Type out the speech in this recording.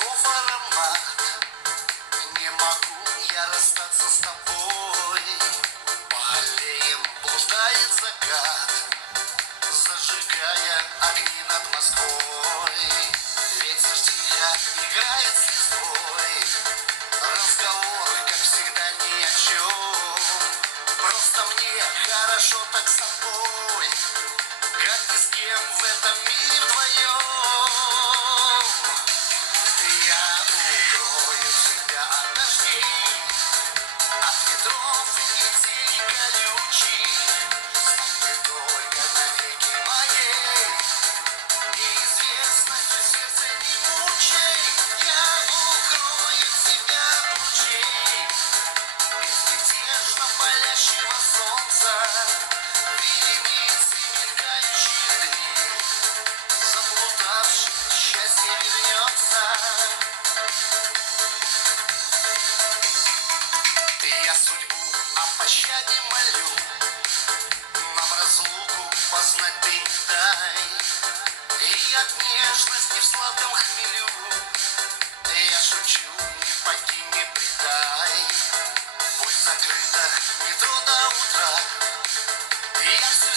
цветков аромат. Не могу я расстаться с тобой. По аллеям блуждает закат, зажигая огни над Москвой. Ветер тихо играет с листвой. Разговоры, как всегда, ни о чем. Просто мне хорошо так с тобой, как ни с кем в этом мире вдвоем. Я укрою тебя от дождей, от ветров и метелей колючих. Ты только навеки моей, неизвестностью сердце не мучай. Я укрою тебя от лучей безмятежно палящего солнца, вереницы мелькающих дней. Заблудавший счастье вернется. Я судьбу о пощаде молю, нам разлуку познать ты не дай. И от нежности в сладком хмелю я шучу, не покинь, не предай. Пусть закрыто метро до утра, я всю